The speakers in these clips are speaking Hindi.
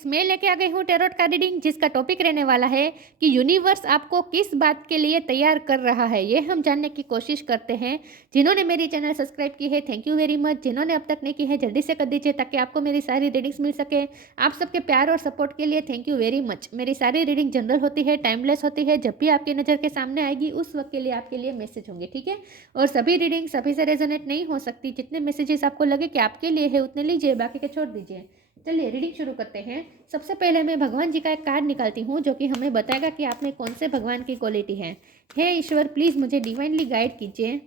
फ्रेंड्स, मैं लेके आ गई हूँ टैरोट का रीडिंग, जिसका टॉपिक रहने वाला है कि यूनिवर्स आपको किस बात के लिए तैयार कर रहा है, ये हम जानने की कोशिश करते हैं। जिन्होंने मेरी चैनल सब्सक्राइब की है, थैंक यू वेरी मच। जिन्होंने अब तक नहीं की है, जल्दी से कर दीजिए ताकि आपको मेरी सारी रीडिंग्स मिल सके। आप सबके प्यार और सपोर्ट के लिए थैंक यू वेरी मच। मेरी सारी रीडिंग जनरल होती है, टाइमलेस होती है। जब भी आपकी नज़र के सामने आएगी उस वक्त के लिए आपके लिए मैसेज होंगे, ठीक है। और सभी रीडिंग सभी से रेजोनेट नहीं हो सकती। जितने मैसेजेस आपको लगे कि आपके लिए है उतने लीजिए, बाकी के छोड़ दीजिए। चलिए रीडिंग शुरू करते हैं। सबसे पहले मैं भगवान जी का एक कार्ड निकालती हूँ जो कि हमें बताएगा कि आप में कौन से भगवान की क्वालिटी है। हे ईश्वर, प्लीज़ मुझे डिवाइनली गाइड कीजिए।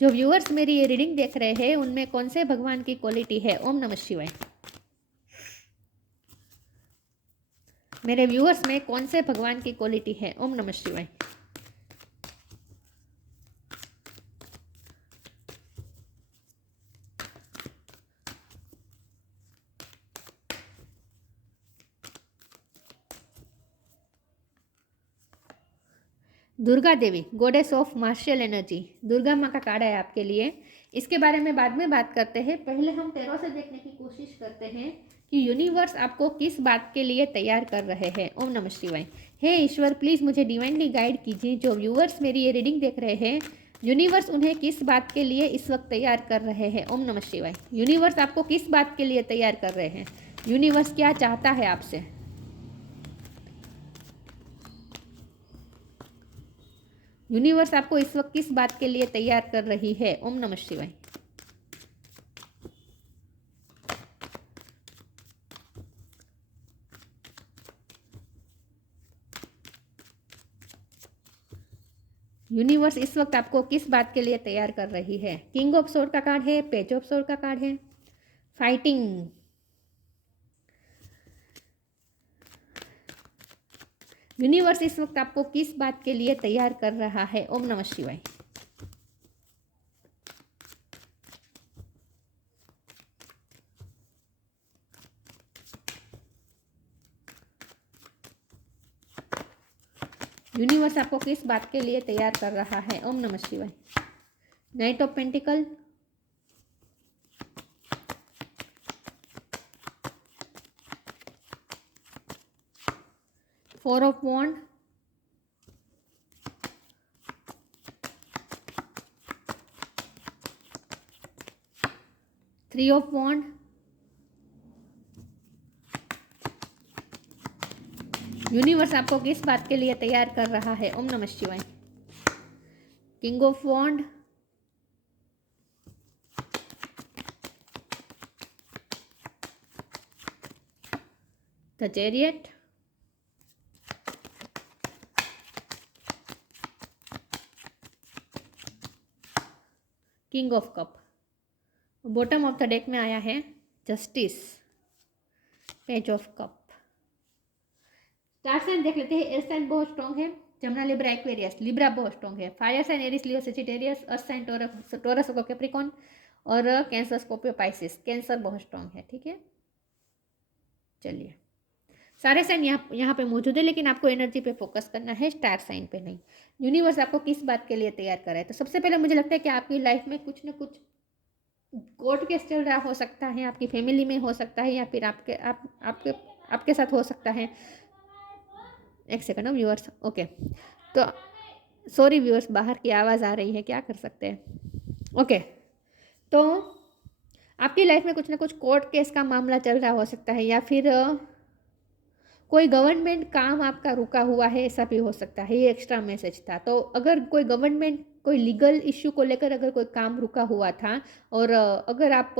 जो व्यूअर्स मेरी ये रीडिंग देख रहे हैं उनमें कौन से भगवान की क्वालिटी है। ओम नमः शिवाय। मेरे व्यूअर्स में कौन से भगवान की क्वालिटी है। ओम नमः शिवाय। Durga Devi, goddess of martial energy, Durga माँ का कार्ड है आपके लिए। इसके बारे में बाद में बात करते हैं। पहले हम टैरो से देखने की कोशिश करते हैं कि यूनिवर्स आपको किस बात के लिए तैयार कर रहे हैं। ओम नमः शिवाय। हे ईश्वर, प्लीज़ मुझे डिवाइनली गाइड कीजिए। जो व्यूअर्स मेरी ये रीडिंग देख रहे हैं, यूनिवर्स उन्हें किस बात के लिए इस वक्त तैयार कर रहे हैं। ओम नमः शिवाय। यूनिवर्स आपको किस बात के लिए तैयार कर रहे हैं। यूनिवर्स क्या चाहता है आपसे। यूनिवर्स आपको इस वक्त किस बात के लिए तैयार कर रही है। ओम नमः शिवाय। यूनिवर्स इस वक्त आपको किस बात के लिए तैयार कर रही है। किंग ऑफ सोर्ड का कार्ड है, पेज ऑफ सोर्ड का कार्ड है, फाइटिंग, यूनिवर्स इस वक्त आपको किस बात के लिए तैयार कर रहा है। ओम नमः शिवाय। यूनिवर्स आपको किस बात के लिए तैयार कर रहा है। ओम नमः शिवाय। Knight of pentacle, four of wand, three of wand, universe आपको किस बात के लिए तैयार कर रहा है। ओम नमः शिवाय। King of wand, the chariot, king of cup. Bottom of the deck में आया है justice, page of cup. Star sign देख लेते हैं। एयर साइन बहुत स्ट्रॉन्ग है, जमुना लिब्रा एक्वेरियस। लिब्रा बहुत स्ट्रॉन्ग है। Fire sign Aries Leo Sagittarius. Earth sign Taurus Capricorn. और कैंसर स्कॉर्पियो पाइसिस। कैंसर बहुत स्ट्रॉन्ग है, ठीक है। चलिए, सारे साइन यहाँ पे मौजूद है, लेकिन आपको एनर्जी पे फोकस करना है, स्टार साइन पे नहीं। यूनिवर्स आपको किस बात के लिए तैयार कर रहा है। तो सबसे पहले मुझे लगता है कि आपकी लाइफ में कुछ न कुछ कोर्ट केस चल रहा हो सकता है, आपकी फैमिली में हो सकता है, या फिर आपके साथ हो सकता है। एक सेकंड व्यूअर्स, ओके। तो सॉरी व्यूअर्स, बाहर की आवाज़ आ रही है, क्या कर सकते हैं। ओके, तो आपकी लाइफ में कुछ ना कुछ कोर्ट केस का मामला चल रहा हो सकता है, या फिर कोई गवर्नमेंट काम आपका रुका हुआ है, ऐसा भी हो सकता है। ये एक्स्ट्रा मैसेज था। तो अगर कोई गवर्नमेंट कोई लीगल इश्यू को लेकर अगर कोई काम रुका हुआ था, और अगर आप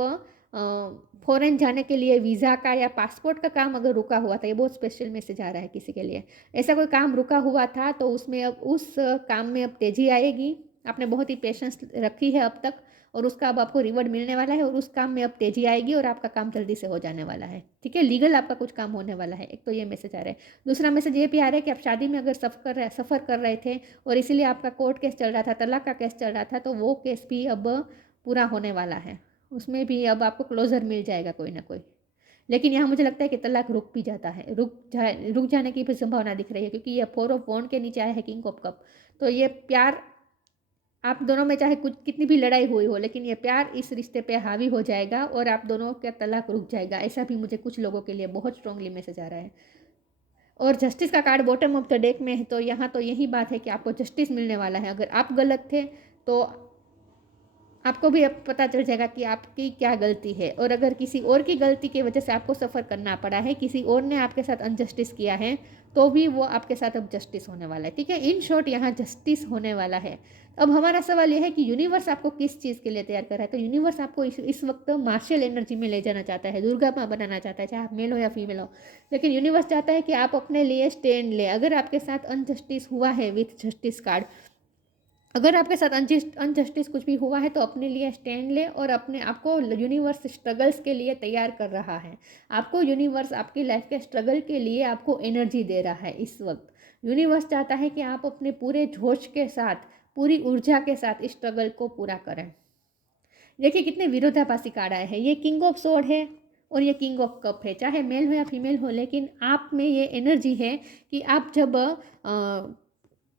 फॉरेन जाने के लिए वीज़ा का या पासपोर्ट का काम अगर रुका हुआ था, ये बहुत स्पेशल मैसेज आ रहा है किसी के लिए। ऐसा कोई काम रुका हुआ था तो उसमें अब उस काम में अब तेज़ी आएगी। आपने बहुत ही पेशेंस रखी है अब तक, और उसका अब आपको रिवॉर्ड मिलने वाला है, और उस काम में अब तेज़ी आएगी और आपका काम जल्दी से हो जाने वाला है, ठीक है। लीगल आपका कुछ काम होने वाला है। एक तो ये मैसेज आ रहा है। दूसरा मैसेज ये भी आ रहा है कि आप शादी में अगर सफ़र कर रहे थे और इसीलिए आपका कोर्ट केस चल रहा था, तलाक का केस चल रहा था, तो वो केस भी अब पूरा होने वाला है। उसमें भी अब आपको क्लोजर मिल जाएगा कोई ना कोई। लेकिन यहाँ मुझे लगता है कि तलाक रुक भी जाता है, रुक जाने की भी संभावना दिख रही है, क्योंकि ये फोर ऑफ वॉन्ड के नीचे आया है किंग ऑफ कप। तो ये प्यार आप दोनों में चाहे कुछ कितनी भी लड़ाई हुई हो, लेकिन ये प्यार इस रिश्ते पे हावी हो जाएगा और आप दोनों का तलाक रुक जाएगा। ऐसा भी मुझे कुछ लोगों के लिए बहुत स्ट्रांगली मैसेज आ रहा है। और जस्टिस का card bottom of the deck में है, तो यहाँ तो यही बात है कि आपको जस्टिस मिलने वाला है। अगर आप गलत थे तो आपको भी अब पता चल जाएगा कि आपकी क्या गलती है, और अगर किसी और की गलती की वजह से आपको सफ़र करना पड़ा है, किसी और ने आपके साथ अनजस्टिस किया है, तो भी वो आपके साथ अब जस्टिस होने वाला है। ठीक है, इन शॉर्ट यहाँ जस्टिस होने वाला है। अब हमारा सवाल यह है कि यूनिवर्स आपको किस चीज़ के लिए तैयार कर रहा है। तो यूनिवर्स आपको इस वक्त मार्शल एनर्जी में ले जाना चाहता है, दुर्गा माँ बनाना चाहता है, चाहे आप मेल हो या फीमेल हो। लेकिन यूनिवर्स चाहता है कि आप अपने लिए स्टैंड ले। अगर आपके साथ अनजस्टिस हुआ है विथ जस्टिस कार्ड, अगर आपके साथ अनजस्टिस कुछ भी हुआ है, तो अपने लिए स्टैंड ले, और अपने आपको यूनिवर्स स्ट्रगल्स के लिए तैयार कर रहा है। आपको यूनिवर्स आपकी लाइफ के स्ट्रगल के लिए आपको एनर्जी दे रहा है इस वक्त। यूनिवर्स चाहता है कि आप अपने पूरे जोश के साथ, पूरी ऊर्जा के साथ इस स्ट्रगल को पूरा करें। देखिए कितने विरोधाभासी कार्ड आए हैं। ये किंग ऑफ सोर्ड है और ये किंग ऑफ कप है। चाहे मेल हो या फीमेल हो, लेकिन आप में ये एनर्जी है कि आप जब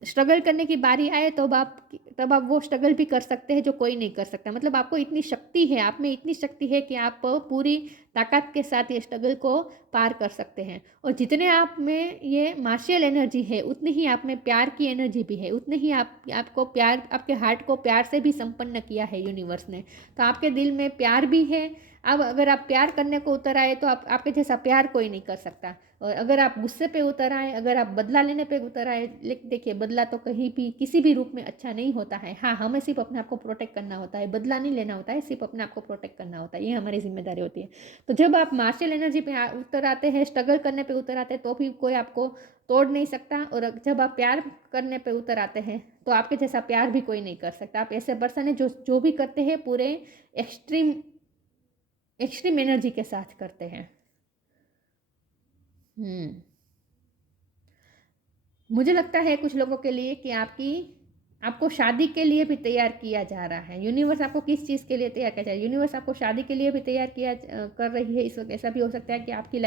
स्ट्रगल करने की बारी आए तब आप वो स्ट्रगल भी कर सकते हैं जो कोई नहीं कर सकता। मतलब आपको इतनी शक्ति है, आप में इतनी शक्ति है कि आप पूरी ताकत के साथ ये स्ट्रगल को पार कर सकते हैं। और जितने आप में ये मार्शियल एनर्जी है, उतनी ही आप में प्यार की एनर्जी भी है, उतने ही आपको प्यार, आपके हार्ट को प्यार से भी संपन्न किया है यूनिवर्स ने। तो आपके दिल में प्यार भी है। अब अगर आप प्यार करने को उतर आए, तो आपके जैसा प्यार कोई नहीं कर सकता। और अगर आप गुस्से पे उतर आए, अगर आप बदला लेने पे उतर आए, लेकिन देखिए बदला तो कहीं भी किसी भी रूप में अच्छा नहीं होता है। हाँ, हमें सिर्फ अपने आप को प्रोटेक्ट करना होता है, बदला नहीं लेना होता है, सिर्फ अपने आप को प्रोटेक्ट करना होता है, ये हमारी जिम्मेदारी होती है। तो जब आप मार्शल एनर्जी पे उतर आते हैं, स्ट्रगल करने पे उतर आते हैं, तो भी कोई आपको तोड़ नहीं सकता। और जब आप प्यार करने पे उतर आते हैं, तो आपके जैसा प्यार भी कोई नहीं कर सकता। आप ऐसे पर्सन है जो जो भी करते हैं पूरे एक्सट्रीम एनर्जी के साथ करते हैं। मुझे लगता है कुछ लोगों के लिए कि आपको शादी के लिए भी तैयार किया जा रहा है। यूनिवर्स आपको किस चीज़ के लिए तैयार किया जा रहा है? यूनिवर्स आपको शादी के लिए भी तैयार कर रही है इस वक्त। ऐसा भी हो सकता है कि आपकी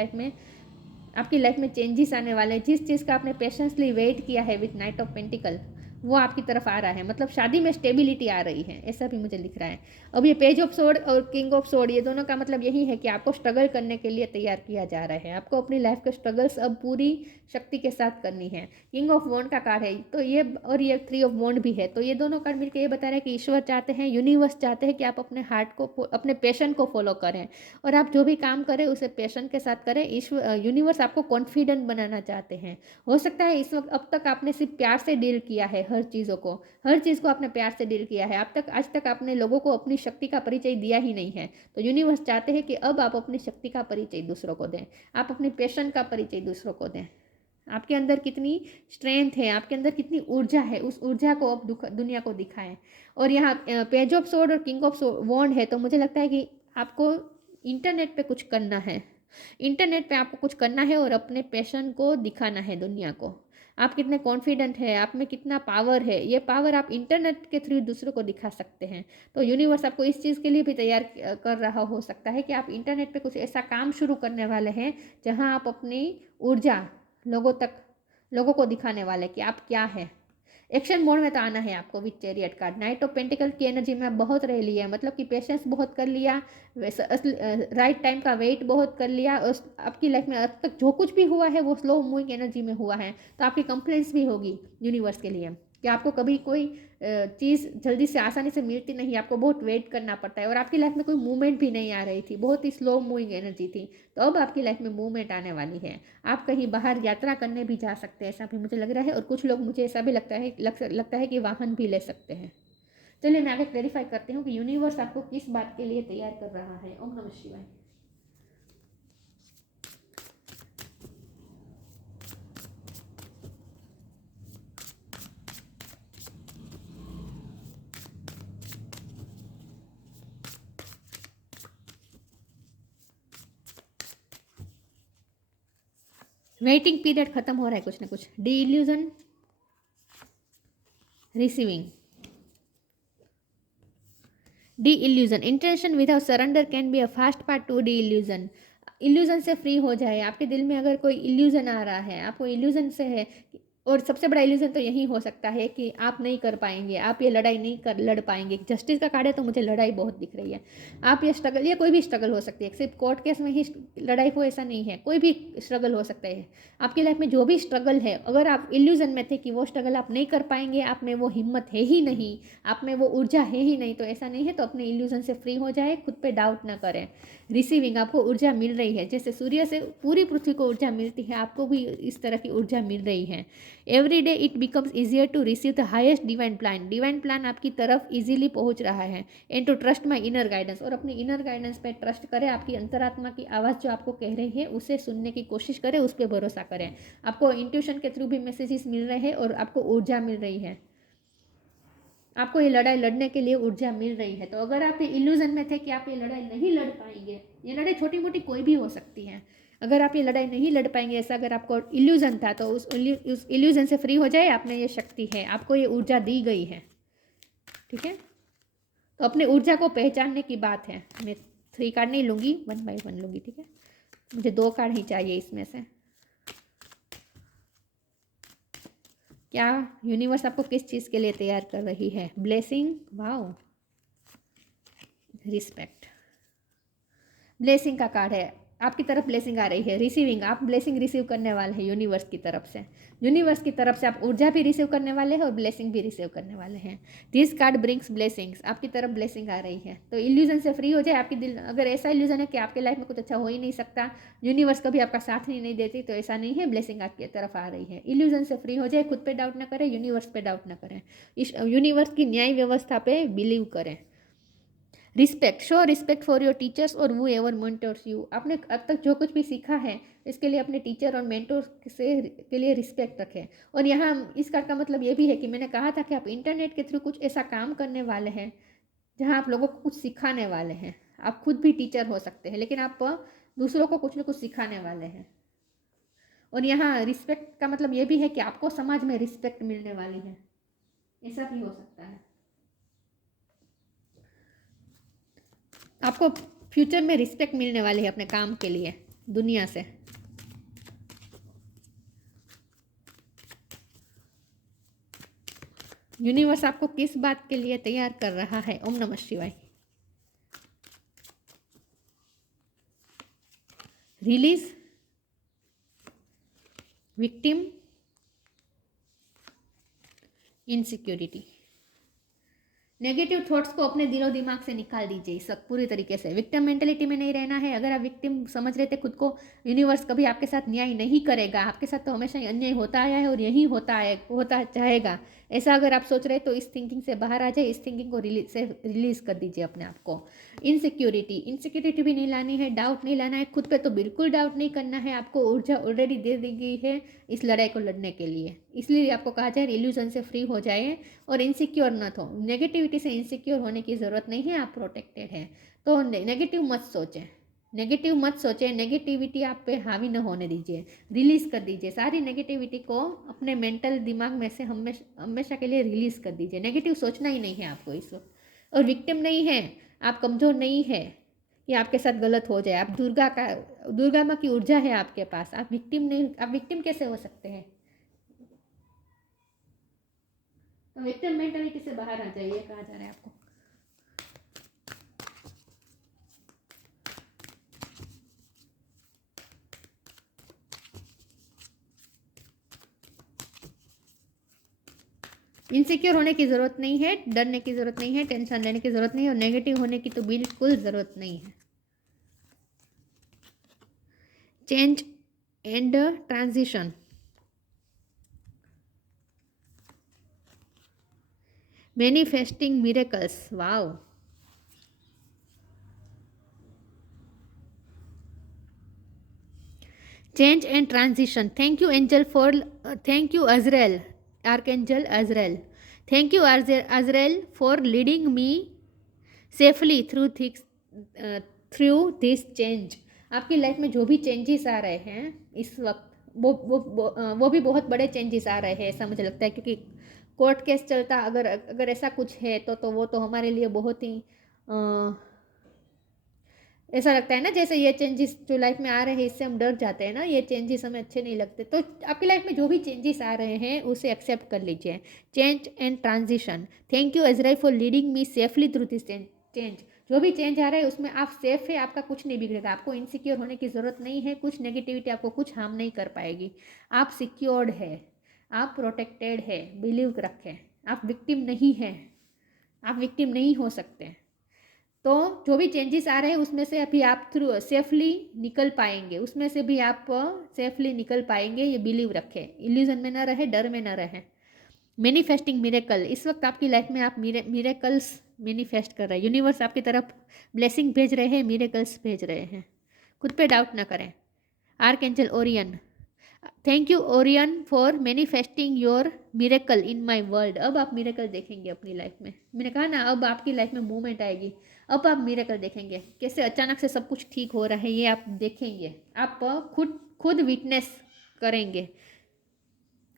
लाइफ में चेंजेस आने वाले हैं। जिस चीज़ का आपने पेशेंसली वेट किया है विथ नाइट ऑफ पेंटिकल, वो आपकी तरफ आ रहा है। मतलब शादी में स्टेबिलिटी आ रही है, ऐसा भी मुझे लिख रहा है। अब ये पेज ऑफ सोर्ड और किंग ऑफ सोर्ड, ये दोनों का मतलब यही है कि आपको स्ट्रगल करने के लिए तैयार किया जा रहा है। आपको अपनी लाइफ के स्ट्रगल्स अब पूरी शक्ति के साथ करनी है। किंग ऑफ वॉन्ड का कार्ड है, तो ये और ये थ्री ऑफ वॉन्ड भी है। तो ये दोनों कार्ड मिलकर ये बता रहे हैं कि ईश्वर चाहते हैं, यूनिवर्स चाहते हैं कि आप अपने हार्ट को, अपने पैशन को फॉलो करें, और आप जो भी काम करें उसे पैशन के साथ करें। यूनिवर्स आपको कॉन्फिडेंट बनाना चाहते हैं। हो सकता है इस वक्त अब तक आपने सिर्फ प्यार से डील किया है, हर चीज़ को आपने प्यार से डील किया है। आज तक आपने लोगों को अपनी शक्ति का परिचय दिया ही नहीं है। तो यूनिवर्स चाहते हैं कि अब आप अपनी शक्ति का परिचय दूसरों को दें, आप अपनी पैशन का परिचय दूसरों को दें। आपके अंदर कितनी स्ट्रेंथ है, आपके अंदर कितनी ऊर्जा है, उस ऊर्जा को अब दुनिया को दिखाएं। और यहाँ पेज ऑफ सोर्ड और किंग ऑफ वॉन्ड है, तो मुझे लगता है कि आपको इंटरनेट पे कुछ करना है। इंटरनेट पे आपको कुछ करना है और अपने पैशन को दिखाना है दुनिया को। आप कितने कॉन्फिडेंट है, आप में कितना पावर है, ये पावर आप इंटरनेट के थ्रू दूसरों को दिखा सकते हैं। तो यूनिवर्स आपको इस चीज़ के लिए भी तैयार कर रहा हो सकता है कि आप इंटरनेट पे कुछ ऐसा काम शुरू करने वाले हैं जहां आप अपनी ऊर्जा लोगों को दिखाने वाले कि आप क्या है। एक्शन मोड में तो आना है आपको with chariot card. Night of pentacle की एनर्जी में बहुत रह लिया है, मतलब कि पेशेंस बहुत कर लिया, राइट टाइम का वेट बहुत कर लिया। आपकी लाइफ में अब तक जो कुछ भी हुआ है वो स्लो मूविंग एनर्जी में हुआ है। तो आपकी कंप्लेंट्स भी होगी यूनिवर्स के लिए कि आपको कभी कोई चीज़ जल्दी से आसानी से मिलती नहीं, आपको बहुत वेट करना पड़ता है, और आपकी लाइफ में कोई मूवमेंट भी नहीं आ रही थी, बहुत ही स्लो मूविंग एनर्जी थी। तो अब आपकी लाइफ में मूवमेंट आने वाली है। आप कहीं बाहर यात्रा करने भी जा सकते हैं, ऐसा भी मुझे लग रहा है। और कुछ लोग, मुझे ऐसा भी लगता है कि वाहन भी ले सकते हैं। चलिए मैं आगे क्लेरिफाई करती हूँ कि यूनिवर्स आपको किस बात के लिए तैयार कर रहा है। ओम नमः शिवाय। वेटिंग पीरियड खत्म हो रहा है कुछ ना कुछ। D illusion, receiving. D illusion, intention without surrender can be a fast part two D illusion. Illusion से फ्री हो जाए। आपके दिल में अगर कोई इल्यूजन आ रहा है, आपको इल्यूजन से है, और सबसे बड़ा इल्यूजन तो यही हो सकता है कि आप नहीं कर पाएंगे, आप ये लड़ाई नहीं लड़ पाएंगे। जस्टिस का कार्ड है तो मुझे लड़ाई बहुत दिख रही है। आप ये स्ट्रगल, ये कोई भी स्ट्रगल हो सकती है, सिर्फ कोर्ट केस में ही लड़ाई हो ऐसा नहीं है, कोई भी स्ट्रगल हो सकता है। आपकी लाइफ में जो भी स्ट्रगल है, अगर आप इल्यूजन में थे कि वो स्ट्रगल आप नहीं कर पाएंगे, आप में वो हिम्मत है ही नहीं, आप में वो ऊर्जा है ही नहीं, तो ऐसा नहीं है, तो अपने इल्यूजन से फ्री हो जाए, खुद पे डाउट ना करें। रिसीविंग, आपको ऊर्जा मिल रही है, जैसे सूर्य से पूरी पृथ्वी को ऊर्जा मिलती है, आपको भी इस तरह की ऊर्जा मिल रही है। Every day it becomes easier to receive the highest divine plan, divine plan आपकी तरफ इजीली पहुंच रहा है। And to trust my inner guidance, और अपनी इनर गाइडेंस पे ट्रस्ट करें, आपकी अंतरात्मा की आवाज़ जो आपको कह रही है उसे सुनने की कोशिश करें, उस पर भरोसा करें। आपको इंट्यूशन के थ्रू भी मैसेजेस मिल रहे हैं और आपको ऊर्जा मिल रही है, आपको ये लड़ाई लड़ने के लिए ऊर्जा मिल रही है। तो अगर आप ये इल्यूजन में थे कि आप ये लड़ाई नहीं लड़ पाएंगे, ये लड़ाई छोटी मोटी कोई भी हो सकती है, अगर आप ये लड़ाई नहीं लड़ पाएंगे ऐसा अगर आपको इल्यूजन था, तो उस इल्यूजन से फ्री हो जाए। आप में ये शक्ति है, आपको ये ऊर्जा दी गई है, ठीक है। तो अपनी ऊर्जा को पहचानने की बात है। मैं 3 कार्ड नहीं लूँगी, 1 बाय 1 लूँगी, ठीक है। मुझे 2 कार्ड ही चाहिए इसमें से। क्या यूनिवर्स आपको किस चीज़ के लिए तैयार कर रही है? ब्लेसिंग, वाओ, रिस्पेक्ट, ब्लेसिंग का कार्ड है, आपकी तरफ ब्लेसिंग आ रही है। रिसीविंग, आप ब्लेसिंग रिसीव करने वाले हैं यूनिवर्स की तरफ से, यूनिवर्स की तरफ से आप ऊर्जा भी रिसीव करने वाले हैं और ब्लेसिंग भी रिसीव करने वाले हैं। दिस कार्ड ब्रिंग्स ब्लेसिंग्स, आपकी तरफ ब्लेसिंग आ रही है। तो इल्यूजन से फ्री हो जाए। आपकी दिल, अगर ऐसा इल्यूजन है कि आपके लाइफ में कुछ अच्छा हो ही नहीं सकता, यूनिवर्स कभी आपका साथ ही नहीं देती, तो ऐसा नहीं है, ब्लेसिंग आपकी तरफ आ रही है। इल्यूजन से फ्री हो जाए, खुद पे डाउट ना करें, यूनिवर्स पे डाउट ना करें, इस यूनिवर्स की न्याय व्यवस्था पे बिलीव करें। Respect, show respect for your teachers और वो एवर मेंटर्स यू, आपने अब तक जो कुछ भी सीखा है इसके लिए अपने टीचर और मेंटोर से के लिए रिस्पेक्ट रखें। और यहाँ इस कार्ड का मतलब ये भी है कि मैंने कहा था कि आप इंटरनेट के थ्रू कुछ ऐसा काम करने वाले हैं जहाँ आप लोगों को कुछ सिखाने वाले हैं। आप खुद भी टीचर हो सकते हैं, लेकिन आप दूसरों को कुछ न कुछ सिखाने वाले हैं। और यहाँ रिस्पेक्ट का मतलब ये भी है कि आपको समाज में रिस्पेक्ट मिलने वाली है, ऐसा भी हो सकता है। आपको फ्यूचर में रिस्पेक्ट मिलने वाली है अपने काम के लिए दुनिया से। यूनिवर्स आपको किस बात के लिए तैयार कर रहा है? ओम नमः शिवाय। Release, victim, insecurity. Negative thoughts को अपने दिलो दिमाग से निकाल दीजिए इस वक्त पूरी तरीके से। विक्टिम मेंटेलिटी में नहीं रहना है। अगर आप विक्टिम समझ रहे थे खुद को, यूनिवर्स कभी आपके साथ न्याय नहीं करेगा, आपके साथ तो हमेशा ही अन्याय होता आया है और यही होता चाहेगा, ऐसा अगर आप सोच रहे तो इस थिंकिंग से बाहर आ जाए, इस थिंकिंग को रिलीज कर दीजिए अपने आप को। इनसिक्योरिटी भी नहीं लानी है, डाउट नहीं लाना है, खुद पे तो बिल्कुल डाउट नहीं करना है। आपको ऊर्जा ऑलरेडी दे दी गई है इस लड़ाई को लड़ने के लिए, इसलिए आपको कहा जाए इल्यूजन से फ्री हो जाए और इनसिक्योर न हो। नेगेटिविटी से इनसिक्योर होने की ज़रूरत नहीं है, आप प्रोटेक्टेड हैं। तो नेगेटिव मत सोचें, नेगेटिविटी आप पे हावी न होने दीजिए, रिलीज़ कर दीजिए सारी नेगेटिविटी को अपने मेंटल दिमाग में से हमेशा के लिए रिलीज़ कर दीजिए। नेगेटिव सोचना ही नहीं है आपको इस वक्त। और विक्टिम नहीं है, आप कमज़ोर नहीं है कि आपके साथ गलत हो जाए। आप दुर्गा माँ की ऊर्जा है आपके पास, आप विक्टिम नहीं। आप विक्टिम कैसे हो सकते हैं? तो विक्टिम मेंटालिटी से बाहर आ जाइए, कहा जा रहा है आपको। इनसिक्योर होने की ज़रूरत नहीं है, डरने की ज़रूरत नहीं है, टेंशन लेने की ज़रूरत नहीं है और नेगेटिव होने की तो बिल्कुल ज़रूरत नहीं है। Change and transition, manifesting miracles, wow. Change and transition, thank you angel for, thank you Azrael, archangel Azrael, thank you Azrael for leading me safely through this change. आपकी लाइफ में जो भी चेंजेस आ रहे हैं इस वक्त, वो भी बहुत बड़े चेंजेस आ रहे हैं ऐसा मुझे लगता है, क्योंकि कोर्ट केस चलता अगर ऐसा कुछ है तो वो तो हमारे लिए बहुत ही ऐसा लगता है ना जैसे ये चेंजेस जो लाइफ में आ रहे हैं इससे हम डर जाते हैं ना, ये चेंजेस हमें अच्छे नहीं लगते। तो आपकी लाइफ में जो भी चेंजेस आ रहे हैं उसे एक्सेप्ट कर लीजिए। Change and transition. Thank you Azrael for leading me safely through this change. जो भी चेंज आ रहा है उसमें आप सेफ है, आपका कुछ नहीं बिगड़ेगा, आपको इनसिक्योर होने की ज़रूरत नहीं है, कुछ नेगेटिविटी आपको कुछ हार्म नहीं कर पाएगी। आप सिक्योर्ड है, आप प्रोटेक्टेड है, बिलीव रखें। आप विक्टिम नहीं हैं, आप विक्टिम नहीं हो सकते। तो जो भी चेंजेस आ रहे हैं उसमें से अभी आप थ्रू सेफली निकल पाएंगे, उसमें से भी आप सेफली निकल पाएंगे, ये बिलीव रखें। इल्यूजन में ना रहे, डर में ना रहे। Manifesting miracle. इस वक्त आपकी लाइफ में आप मिरेकल्स मैनिफेस्ट कर रहे हैं। यूनिवर्स आपकी तरफ ब्लेसिंग भेज रहे हैं, मिरेकल्स भेज रहे हैं। खुद पे डाउट ना करें। Archangel Orion. Thank you Orion for manifesting your miracle in my world. अब आप मिरेकल देखेंगे अपनी लाइफ में। मैंने कहा ना, अब आपकी लाइफ में मूवमेंट आएगी, अब आप मिरेकल देखेंगे। कैसे अचानक से सब कुछ ठीक हो रहा है ये आप देखेंगे। आप खुद खुद विटनेस करेंगे,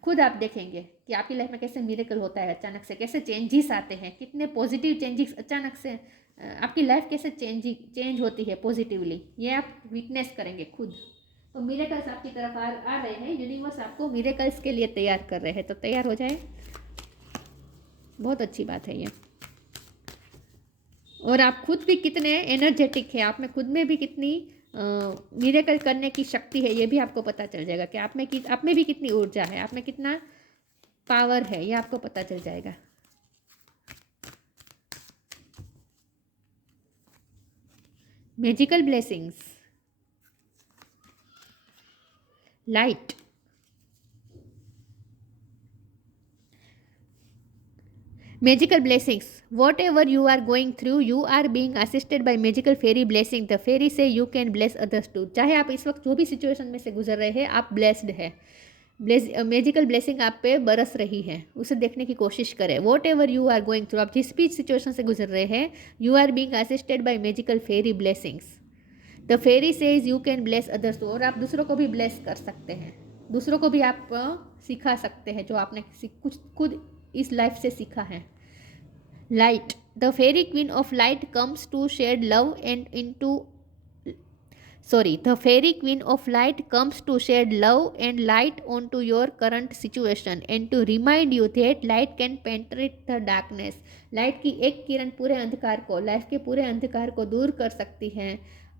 खुद आप देखेंगे कि आपकी लाइफ में कैसे मिरेकल होता है अचानक से, कैसे चेंजेस आते हैं, कितने पॉजिटिव चेंजेस अचानक से आपकी लाइफ कैसे चेंज होती है पॉजिटिवली, ये आप विटनेस करेंगे खुद। तो मिरेकल्स आपकी तरफ आ रहे हैं, यूनिवर्स आपको मिरेकल्स के लिए तैयार कर रहे हैं, तो तैयार हो जाए, बहुत अच्छी बात है ये। और आप खुद भी कितने एनर्जेटिक है, आप में खुद में भी कितनी मिरेकल करने की शक्ति है, ये भी आपको पता चल जाएगा कि आप में भी कितनी ऊर्जा है, आप में कितना पावर है, ये आपको पता चल जाएगा। Magical blessings. Light. Magical blessings. Whatever you are going through, you are being assisted by magical fairy blessing. The fairy say you can bless others too. चाहे आप इस वक्त जो भी सिचुएशन में से गुजर रहे हैं, आप ब्लेस्ड है। मैजिकल ब्लेसिंग आप पे बरस रही है, उसे देखने की कोशिश करें। Whatever you are going through, आप जिस भी सिचुएशन से गुजर रहे हैं, you are being assisted by magical fairy blessings. The fairy says you can bless others too. और आप दूसरों को भी ब्लेस कर सकते हैं, दूसरों को भी आप सिखा सकते हैं जो आपने कुछ खुद इस लाइफ से सीखा है। Light. The fairy queen of light comes to shed love and the fairy queen of light comes to shed love and light onto your current situation and to remind you that light can penetrate the darkness. Light की एक किरण पूरे अंधकार को, लाइफ के पूरे अंधकार को दूर कर सकती है।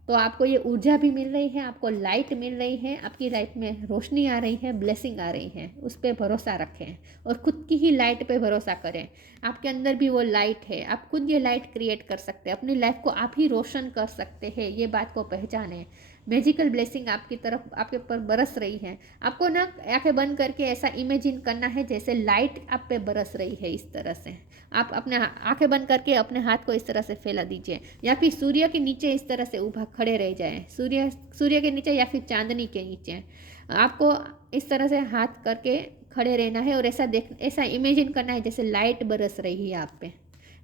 तो आपको ये ऊर्जा भी मिल रही है, आपको लाइट मिल रही है, आपकी लाइफ में रोशनी आ रही है, ब्लेसिंग आ रही है, उस पर भरोसा रखें और खुद की ही लाइट पे भरोसा करें। आपके अंदर भी वो लाइट है, आप खुद ये लाइट क्रिएट कर सकते हैं, अपनी लाइफ को आप ही रोशन कर सकते हैं, ये बात को पहचानें। मैजिकल ब्लेसिंग आपकी तरफ आपके ऊपर बरस रही है। आपको ना आंखें बंद करके ऐसा इमेजिन करना है जैसे लाइट आप पे बरस रही है, इस तरह से आप अपने आंखें बंद करके अपने हाथ को इस तरह से फैला दीजिए, या फिर सूर्य के नीचे इस तरह से ऊपर खड़े रह जाए, सूर्य के नीचे या फिर चांदनी के नीचे आपको इस तरह से हाथ करके खड़े रहना है और ऐसा इमेजिन करना है जैसे लाइट बरस रही है आप पे।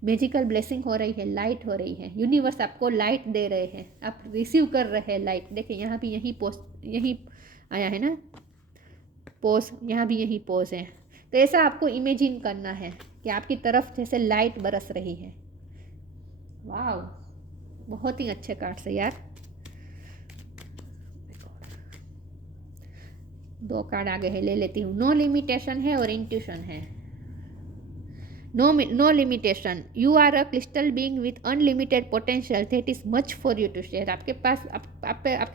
मैजिकल ब्लेसिंग हो रही है, लाइट हो रही है, यूनिवर्स आपको लाइट दे रहे हैं, आप रिसीव कर रहे हैं लाइट। देखिए यहाँ भी यही आया है ना पोज, यहाँ भी यही पोज है। तो ऐसा आपको इमेजिन करना है कि आपकी तरफ जैसे लाइट बरस रही है। वाह, बहुत ही अच्छे कार्ड्स है यार। 2 कार्ड आगे है, ले लेती हूँ। नो लिमिटेशन है और इंट्यूशन है। No limitation. You are a crystal being with unlimited potential that is much for you to share. आपके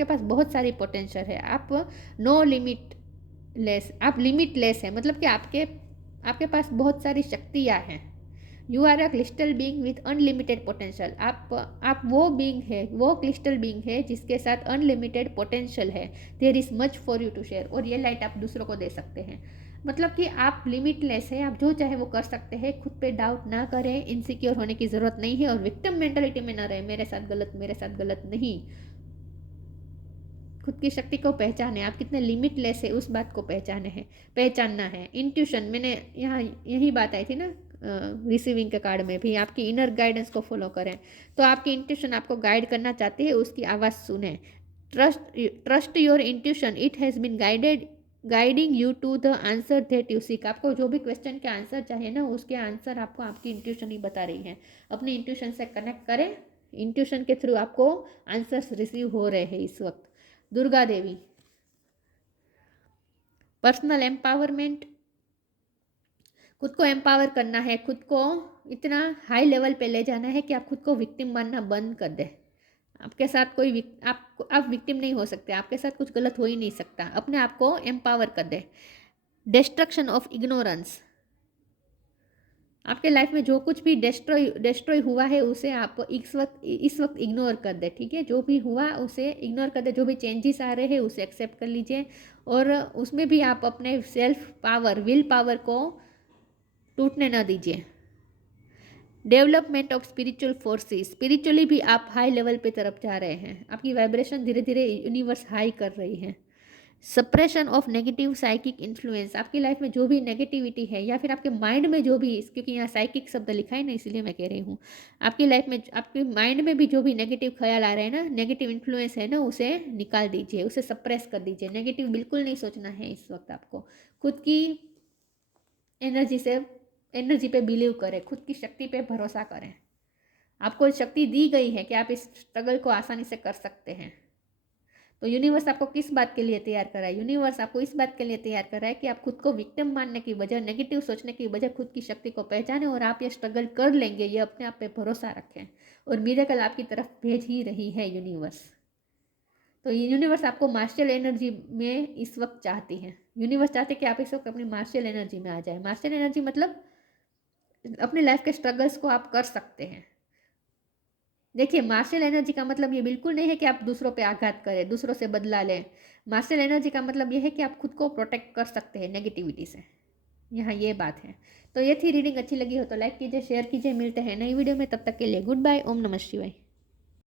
पास बहुत सारी पोटेंशियल है। आप नो लिमिटलेस, आप लिमिटलेस है, मतलब कि आपके पास बहुत सारी शक्तियाँ हैं। You are a crystal being with unlimited potential. आप वो बीइंग है, वो क्रिस्टल बीइंग है जिसके साथ अनलिमिटेड पोटेंशियल है। There is much for you to share. और ये लाइट आप दूसरों को दे सकते हैं, मतलब कि आप लिमिटलेस है, आप जो चाहे वो कर सकते हैं। खुद पे डाउट ना करें, इनसिक्योर होने की ज़रूरत नहीं है और विक्टिम मेंटालिटी में ना रहे, मेरे साथ गलत नहीं। खुद की शक्ति को पहचाने, आप कितने लिमिटलेस है उस बात को पहचानना है। इंट्यूशन, मैंने यहाँ यही बात आई थी ना रिसीविंग के कार्ड में भी, आपकी इनर गाइडेंस को फॉलो करें। तो आपकी इंट्यूशन आपको गाइड करना चाहती है, उसकी आवाज़ सुने। Trust your intuition, it has been guiding you to the answer that you seek. आपको जो भी क्वेश्चन के आंसर चाहिए ना, उसके आंसर आपको आपकी इंट्यूशन ही बता रही है। अपनी इंट्यूशन से कनेक्ट करें, इंट्यूशन के थ्रू आपको आंसर्स रिसीव हो रहे हैं इस वक्त। दुर्गा देवी, पर्सनल एम्पावरमेंट, खुद को एम्पावर करना है, खुद को इतना हाई लेवल पे ले जाना है कि आप खुद को विक्टिम मानना बंद कर दे। आपके साथ कोई आप विक्टिम नहीं हो सकते, आपके साथ कुछ गलत हो ही नहीं सकता, अपने आप को एम्पावर कर दे। डिस्ट्रक्शन ऑफ इग्नोरेंस, आपके लाइफ में जो कुछ भी डिस्ट्रॉय हुआ है उसे आप इस वक्त इग्नोर कर दे, ठीक है। जो भी हुआ उसे इग्नोर कर दे, जो भी चेंजेस आ रहे हैं उसे एक्सेप्ट कर लीजिए, और उसमें भी आप अपने सेल्फ पावर, विल पावर को टूटने न दीजिए। Development of spiritual forces, spiritually भी आप हाई लेवल पे तरफ जा रहे हैं, आपकी वाइब्रेशन धीरे धीरे यूनिवर्स हाई कर रही है। Suppression of negative psychic influence, आपकी लाइफ में जो भी नेगेटिविटी है या फिर आपके माइंड में जो भी, क्योंकि यहाँ साइकिक शब्द लिखा है ना इसीलिए मैं कह रही हूँ, आपकी लाइफ में आपके माइंड में भी जो भी नेगेटिव ख्याल आ रहे हैं ना, नेगेटिव इन्फ्लुएंस है ना, उसे निकाल दीजिए, उसे सप्रेस कर दीजिए। नेगेटिव बिल्कुल नहीं सोचना है इस वक्त आपको। खुद की एनर्जी पे बिलीव करें, खुद की शक्ति पे भरोसा करें। आपको शक्ति दी गई है कि आप इस स्ट्रगल को आसानी से कर सकते हैं। तो यूनिवर्स आपको किस बात के लिए तैयार कर रहा है? यूनिवर्स आपको इस बात के लिए तैयार कर रहा है कि आप खुद को विक्टिम मानने की बजाय, नेगेटिव सोचने की बजाय खुद की शक्ति को पहचानें और आप ये स्ट्रगल कर लेंगे, ये अपने आप पे भरोसा रखें, और मिरेकल आपकी तरफ भेज ही रही है यूनिवर्स। तो यूनिवर्स आपको मार्शल एनर्जी में इस वक्त चाहती है। यूनिवर्स चाहते कि आप इस वक्त अपनी मार्शल एनर्जी में आ जाए। मार्शल एनर्जी मतलब अपने लाइफ के स्ट्रगल्स को आप कर सकते हैं। देखिए, मार्शल एनर्जी का मतलब ये बिल्कुल नहीं है कि आप दूसरों पे आघात करें, दूसरों से बदला लें। मार्शल एनर्जी का मतलब ये है कि आप खुद को प्रोटेक्ट कर सकते हैं नेगेटिविटी से। यहाँ ये बात है। तो ये थी रीडिंग। अच्छी लगी हो तो लाइक कीजिए, शेयर कीजिए। मिलते हैं नई वीडियो में, तब तक के लिए गुड बाय। ओम नमः शिवाय।